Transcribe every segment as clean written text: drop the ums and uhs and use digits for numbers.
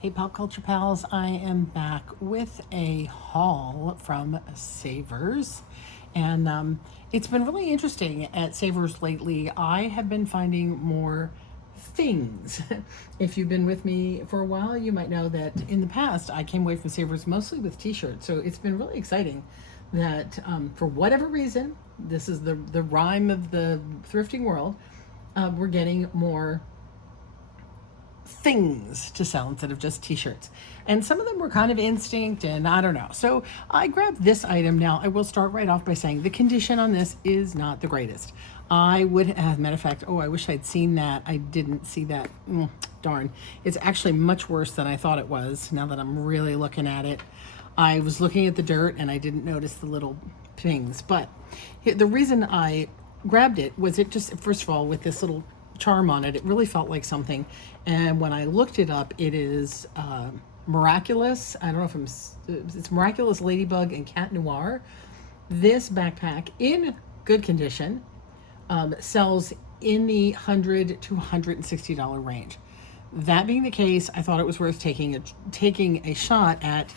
Hey, Pop Culture Pals, I am back with a haul from Savers. And it's been really interesting at Savers lately. I have been finding more things. If you've been with me for a while, you might know that in the past I came away from Savers mostly with t shirts. So it's been really exciting that for whatever reason, this is the rhyme of the thrifting world, we're getting more things to sell instead of just t-shirts, and some of them were kind of instinct, and I don't know, so I grabbed this item. Now I will start right off by saying the condition on this is not the greatest. I would have, matter of fact, oh, I wish I'd seen that. I didn't see that. Darn, it's actually much worse than I thought it was. Now that I'm really looking at it, I was looking at the dirt and I didn't notice the little things. But the reason I grabbed it was, it just, first of all, with this little charm on it, it really felt like something. And when I looked it up, it is Miraculous. I don't know if it's Miraculous Ladybug and Cat Noir. This backpack, in good condition, sells in the $100 to $160 range. That being the case, I thought it was worth taking a shot at,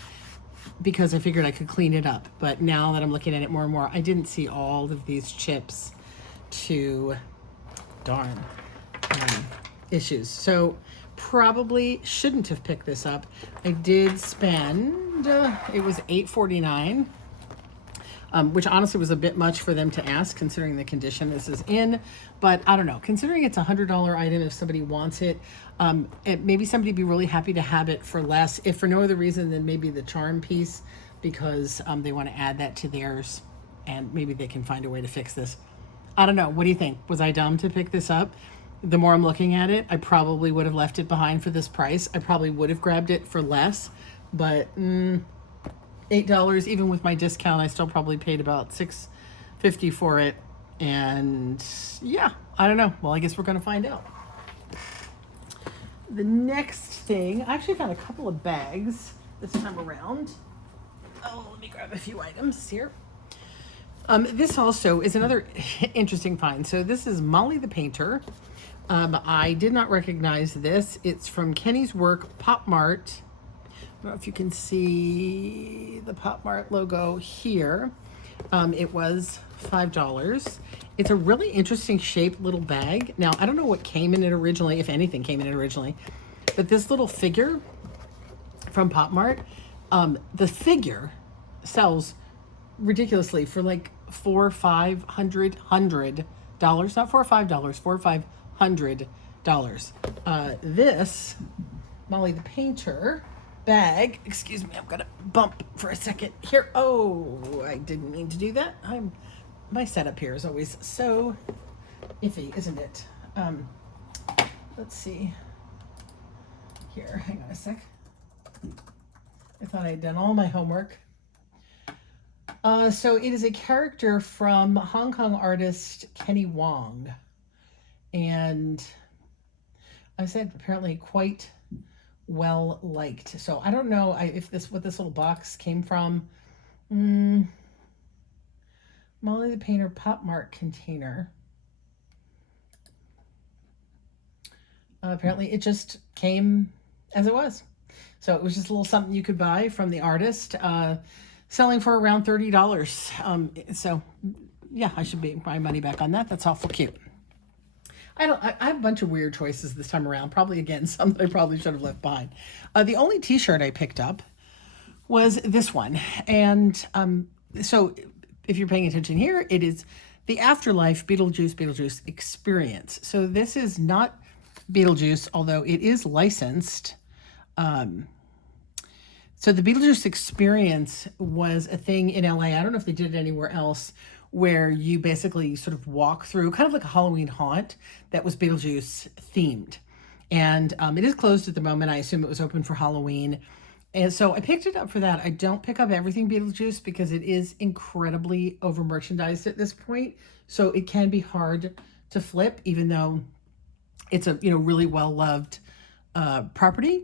because I figured I could clean it up. But now that I'm looking at it more and more, I didn't see all of these chips to darn issues. So probably shouldn't have picked this up. I did spend it was $8.49, which honestly was a bit much for them to ask considering the condition this is in. But I don't know, considering it's $100 item, if somebody wants it, maybe somebody would be really happy to have it for less, if for no other reason than maybe the charm piece, because they want to add that to theirs, and maybe they can find a way to fix this. I don't know. What do you think? Was I dumb to pick this up? The more I'm looking at it, I probably would have left it behind for this price. I probably would have grabbed it for less, but $8, even with my discount, I still probably paid about $6.50 for it. And yeah, I don't know. Well, I guess we're going to find out. The next thing, I actually found a couple of bags this time around. Oh, let me grab a few items here. This also is another interesting find. So this is Molly the Painter. I did not recognize this. It's from Kenny's Work Pop Mart. I don't know if you can see the Pop Mart logo here. It was $5. It's a really interesting shaped little bag. Now, I don't know what came in it originally, if anything came in it originally, but this little figure from Pop Mart, the figure sells ridiculously for like $400 or $500, not $4 or $500. This Molly the Painter bag, excuse me, I'm gonna bump for a second here. Oh, I didn't mean to do that. My setup here is always so iffy, isn't it? Let's see here, hang on a sec. I thought I had done all my homework. So it is a character from Hong Kong artist Kenny Wong, and I said apparently quite well liked. So I don't know if what this little box came from. Molly the Painter Pop Mart container. Apparently it just came as it was. So it was just a little something you could buy from the artist, selling for around $30. So yeah, I should be my money back on that. That's awful cute. I have a bunch of weird choices this time around. Probably, again, some that I probably should have left behind. The only t-shirt I picked up was this one. And so if you're paying attention here, it is the Afterlife Beetlejuice Experience. So this is not Beetlejuice, although it is licensed. So the Beetlejuice Experience was a thing in LA. I don't know if they did it anywhere else, where you basically sort of walk through kind of like a Halloween haunt that was Beetlejuice themed. And it is closed at the moment. I assume it was open for Halloween. And so I picked it up for that. I don't pick up everything Beetlejuice because it is incredibly over merchandised at this point. So it can be hard to flip, even though it's a really well loved property.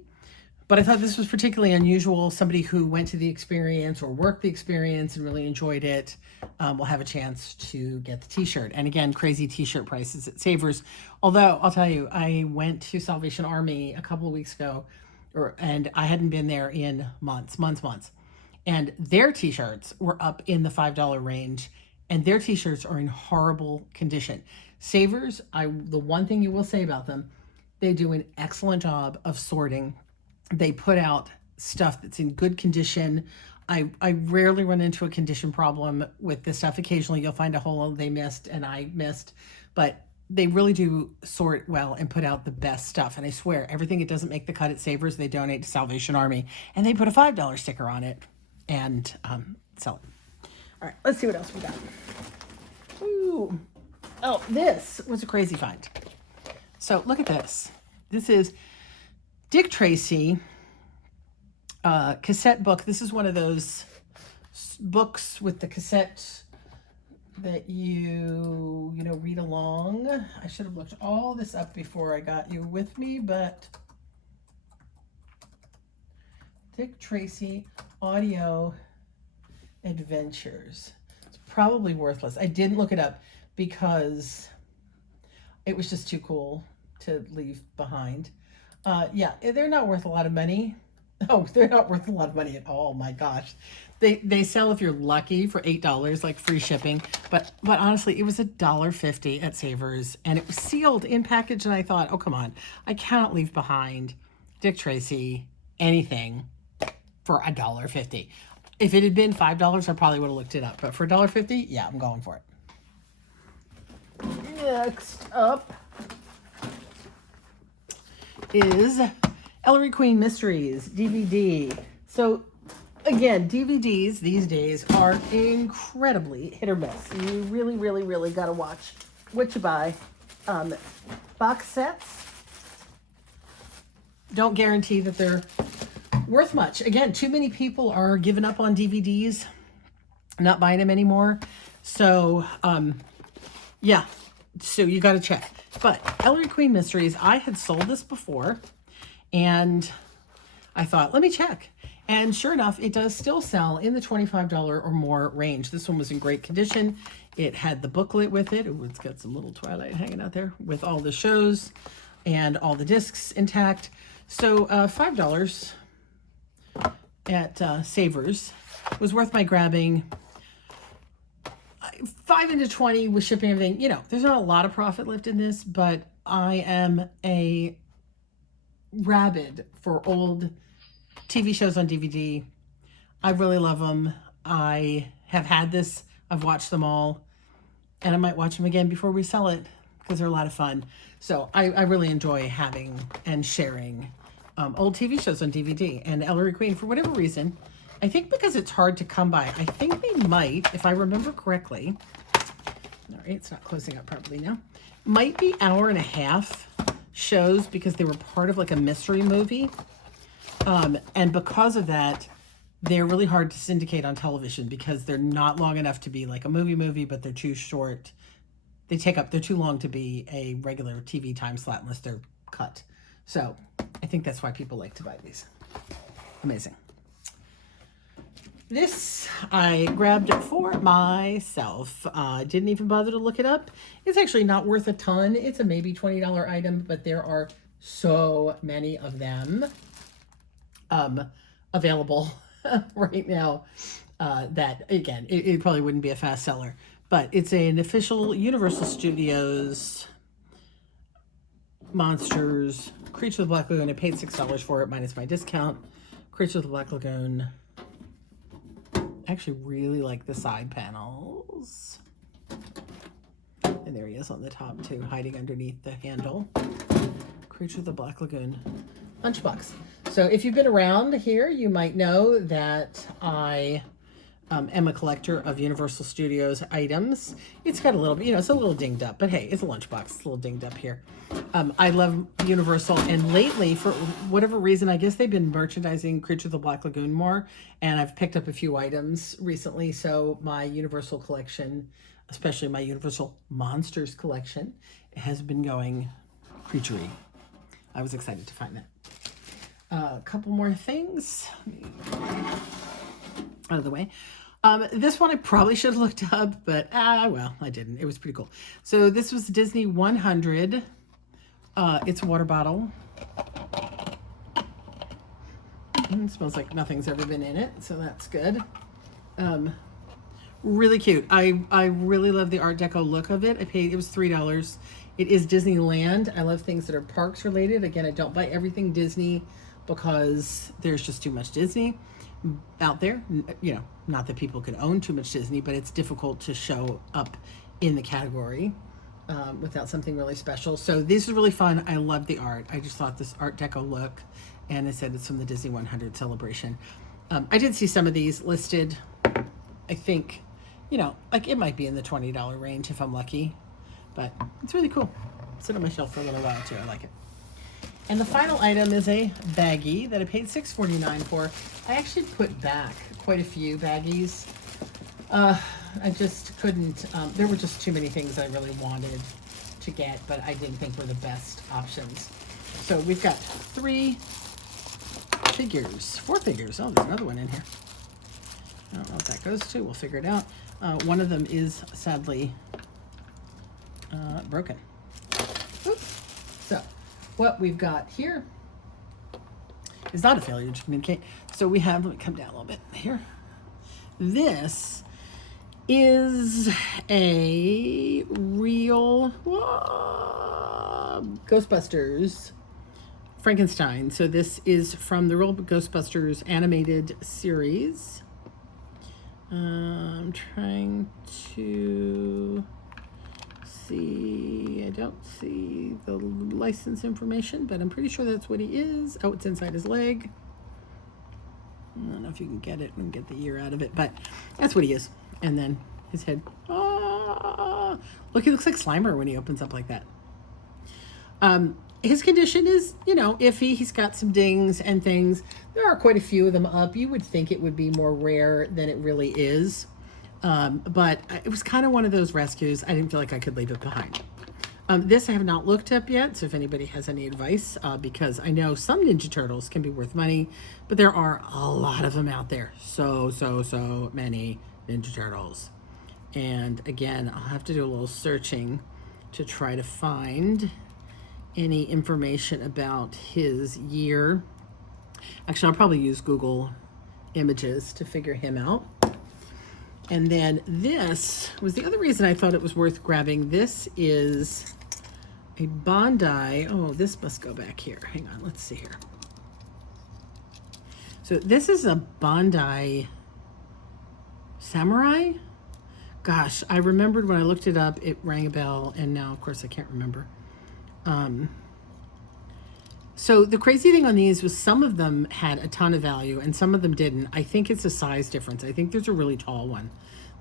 But I thought this was particularly unusual. Somebody who went to the experience or worked the experience and really enjoyed it will have a chance to get the t-shirt. And again, crazy t-shirt prices at Savers. Although I'll tell you, I went to Salvation Army a couple of weeks ago, and I hadn't been there in months. And their t-shirts were up in the $5 range, and their t-shirts are in horrible condition. Savers, the one thing you will say about them, they do an excellent job of sorting. They put out stuff that's in good condition. I rarely run into a condition problem with this stuff. Occasionally you'll find a hole they missed and I missed, but they really do sort well and put out the best stuff. And I swear, everything that doesn't make the cut at Savers, they donate to Salvation Army, and they put a $5 sticker on it and sell it. All right, let's see what else we got. Ooh. Oh, this was a crazy find. So look at this. This is Dick Tracy cassette book. This is one of those books with the cassette that you read along. I should have looked all this up before I got you with me, but Dick Tracy Audio Adventures. It's probably worthless. I didn't look it up because it was just too cool to leave behind. Yeah, they're not worth a lot of money. Oh, they're not worth a lot of money at all. My gosh. They sell, if you're lucky, for $8, like free shipping. But honestly, it was $1.50 at Savers, and it was sealed in package. And I thought, oh, come on, I cannot leave behind Dick Tracy anything for $1.50. If it had been $5, I probably would have looked it up. But for $1.50, yeah, I'm going for it. Next up is Ellery Queen Mysteries DVD. So again, DVDs these days are incredibly hit or miss. You really, really, really got to watch what you buy. Box sets don't guarantee that they're worth much. Again, too many people are giving up on DVDs, not buying them anymore. So, yeah, so you got to check. But Ellery Queen Mysteries, I had sold this before, and I thought, let me check. And sure enough, it does still sell in the $25 or more range. This one was in great condition. It had the booklet with it. Ooh, it's got some little Twilight hanging out there with all the shows and all the discs intact. So $5 at Savers was worth my grabbing. 5 into 20 with shipping and everything. You know, there's not a lot of profit left in this, but I am a rabid for old TV shows on DVD. I really love them. I have had this. I've watched them all, and I might watch them again before we sell it because they're a lot of fun. So I really enjoy having and sharing old TV shows on DVD. And Ellery Queen, for whatever reason, I think because it's hard to come by, I think they might, if I remember correctly, all right, it's not closing up properly now, might be hour and a half shows because they were part of like a mystery movie. And because of that, they're really hard to syndicate on television because they're not long enough to be like a movie, but they're too short. They're too long to be a regular TV time slot unless they're cut. So I think that's why people like to buy these. Amazing. This I grabbed it for myself. Didn't even bother to look it up. It's actually not worth a ton. It's a maybe $20 item, but there are so many of them available right now that, again, it probably wouldn't be a fast seller. But it's an official Universal Studios Monsters Creature of the Black Lagoon. I paid $6 for it minus my discount. Creature of the Black Lagoon. I actually really like the side panels. And there he is on the top too, hiding underneath the handle. Creature of the Black Lagoon lunchbox. So if you've been around here, you might know that I am a collector of Universal Studios items. It's got a little bit, it's a little dinged up, but hey, it's a lunchbox. It's a little dinged up here. I love Universal, and lately, for whatever reason, I guess they've been merchandising Creature of the Black Lagoon more, and I've picked up a few items recently, so my Universal collection, especially my Universal Monsters collection, has been going creaturey. I was excited to find that. A couple more things out of the way. This one I probably should have looked up, but well, I didn't. It was pretty cool. So this was Disney 100. It's a water bottle. It smells like nothing's ever been in it, so that's good. Really cute. I really love the Art Deco look of it. It was $3. It is Disneyland. I love things that are parks related. Again, I don't buy everything Disney because there's just too much Disney out there. You know, not that people could own too much Disney, but it's difficult to show up in the category without something really special. So this is really fun. I love the art. I just thought this Art Deco look, and I said it's from the Disney 100 celebration. I did see some of these listed. I think, you know, like it might be in the $20 range if I'm lucky, but it's really cool. Sit on my shelf for a little while too. I like it. And the final item is a baggie that I paid $6.49 for. I actually put back quite a few baggies. I just couldn't, there were just too many things I really wanted to get, but I didn't think were the best options. So we've got 4 figures. Oh, there's another one in here. I don't know what that goes to. We'll figure it out. One of them is sadly broken. Oops. So what we've got here is not a failure to communicate. So we have, let me come down a little bit here. This is a real Ghostbusters Frankenstein. So this is from the Real Ghostbusters animated series. I'm trying to see, I don't see the license information, but I'm pretty sure that's what he is. Oh, it's inside his leg. I don't know if you can get it and get the ear out of it, but that's what he is. And then his head. Ah, look, he looks like Slimer when he opens up like that. His condition is, you know, iffy. He's got some dings and things. There are quite a few of them up. You would think it would be more rare than it really is. But it was kind of one of those rescues. I didn't feel like I could leave it behind. This I have not looked up yet, so if anybody has any advice, because I know some Ninja Turtles can be worth money, but there are a lot of them out there. So many Ninja Turtles. And again, I'll have to do a little searching to try to find any information about his year. Actually, I'll probably use Google Images to figure him out. And then this was the other reason I thought it was worth grabbing. This is a Bandai. Oh, this must go back here. Hang on, let's see here. So this is a Bandai Samurai. Gosh, I remembered when I looked it up, it rang a bell, and now, of course, I can't remember. So the crazy thing on these was some of them had a ton of value and some of them didn't. I think it's a size difference. I think there's a really tall one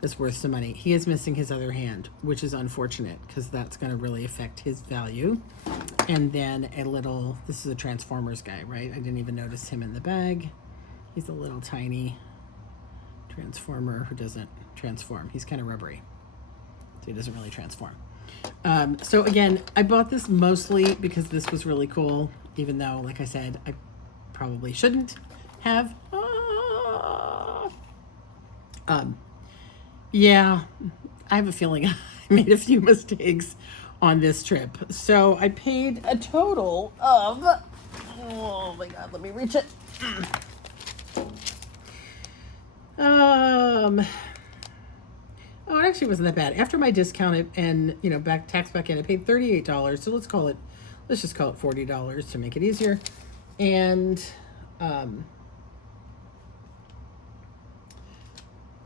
that's worth some money. He is missing his other hand, which is unfortunate because that's going to really affect his value. And then a little, this is a Transformers guy, right? I didn't even notice him in the bag. He's a little tiny Transformer who doesn't transform. He's kind of rubbery, so he doesn't really transform. So again, I bought this mostly because this was really cool, even though, like I said, I probably shouldn't have. Yeah, I have a feeling I made a few mistakes on this trip. So I paid a total of, oh my God, let me reach it. Oh, it actually wasn't that bad. After my discount and, you know, tax back in, I paid $38. So let's just call it $40 to make it easier. And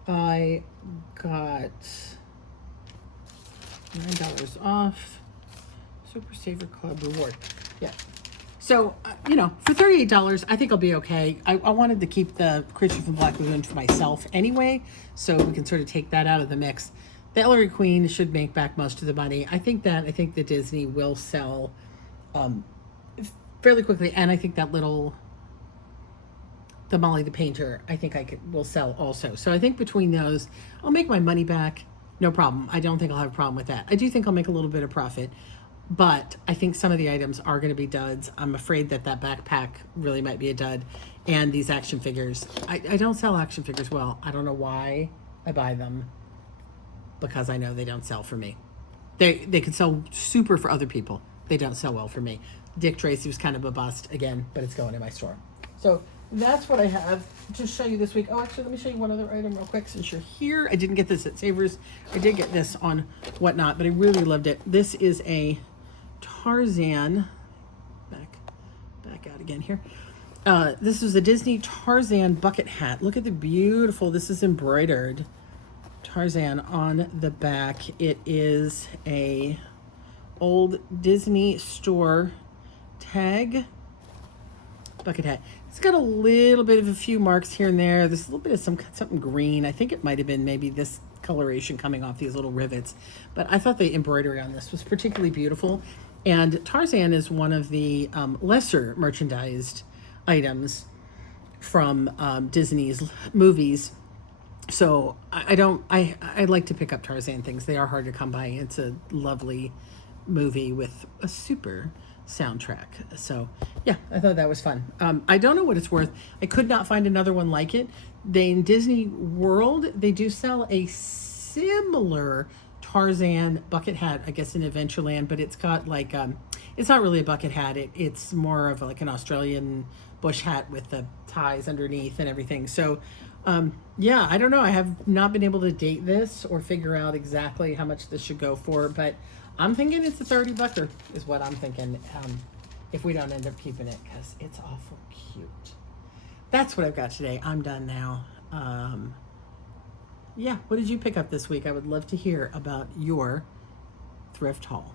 I got $9 off. Super Saver Club reward. Yeah. So, you know, for $38, I think I'll be okay. I wanted to keep the Creature from Black Lagoon for myself anyway, so we can sort of take that out of the mix. The Ellery Queen should make back most of the money. I think the Disney will sell fairly quickly, and I think that little, the Molly the Painter, I think will sell also. So I think between those, I'll make my money back, no problem. I don't think I'll have a problem with that. I do think I'll make a little bit of profit. But I think some of the items are going to be duds. I'm afraid that backpack really might be a dud. And these action figures. I don't sell action figures well. I don't know why I buy them. Because I know they don't sell for me. They could sell super for other people. They don't sell well for me. Dick Tracy was kind of a bust again, but it's going in my store. So that's what I have to show you this week. Oh, actually, let me show you one other item real quick since you're here. I didn't get this at Savers. I did get this on Whatnot, but I really loved it. This is a Tarzan. Back out again here. This is a Disney Tarzan bucket hat. Look at the beautiful, this is embroidered Tarzan on the back. It is a old Disney store tag bucket hat. It's got a little bit of a few marks here and there. There's a little bit of something green. I think it might have been maybe this coloration coming off these little rivets. But I thought the embroidery on this was particularly beautiful. And Tarzan is one of the lesser merchandised items from Disney's movies. So I like to pick up Tarzan things. They are hard to come by. It's a lovely movie with a super soundtrack. So yeah, I thought that was fun. I don't know what it's worth. I could not find another one like it. In Disney World, they do sell a similar Tarzan bucket hat, I guess in Adventureland, but it's got like it's not really a bucket hat. It's more of like an Australian bush hat with the ties underneath and everything. So yeah, I don't know. I have not been able to date this or figure out exactly how much this should go for, but I'm thinking it's a 30 bucker is what I'm thinking, if we don't end up keeping it, because it's awful cute. That's what I've got today. I'm done now. Yeah, what did you pick up this week? I would love to hear about your thrift haul.